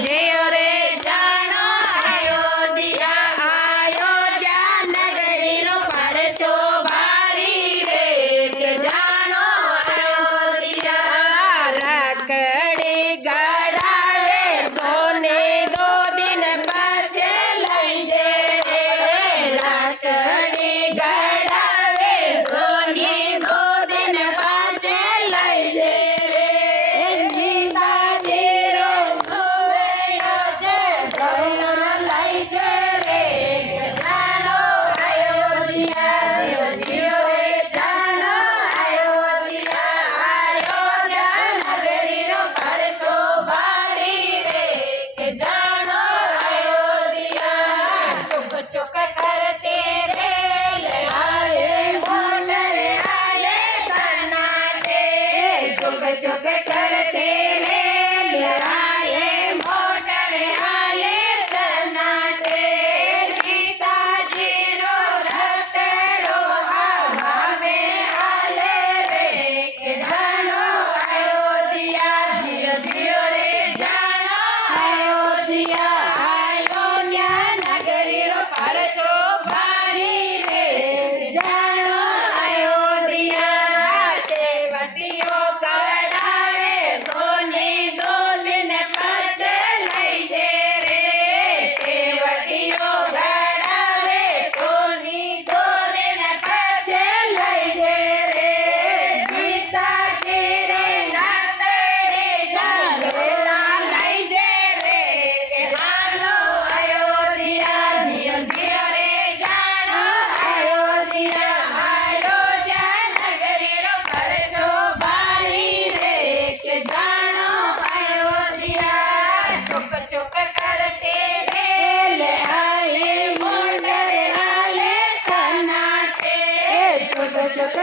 जियो रे जानो अयोध्या अयोध्या नगरी रो परचो भारी रे के जानो अयोध्या रखड़ी गड़ावे सोने 2 दिन पाछे लई जे रखड़ी गड़ावे सोने 2 दिन पाछे लई जे चुक करते रेल आए मोटर आए सन्नाटे चुक चुक करते रेल आए मोटर आए सन्नाटे सीता जी रो रतड़ो हवा में आले रे के जानो अयोध्या जियो जियो रे जानो अयोध्या अयोध्या नगरी रो परचो भारी रे जानो अयोध्या तेवटियो गड़ावे सोने 2 दिन पाछे लई जे रे तेवटियो गड़ावे सोने 2 दिन पाछे लई जे रे सीता जी रे नातड़े झंडोला लई जे रे के जानो अयोध्या जियो जियो रे जानो अयोध्या अयोध्या नगरी रो परचो भारी रे के जानो अयोध्या चुक चुक करते रेल आए मोटर आले सन्नाटे चुक चुक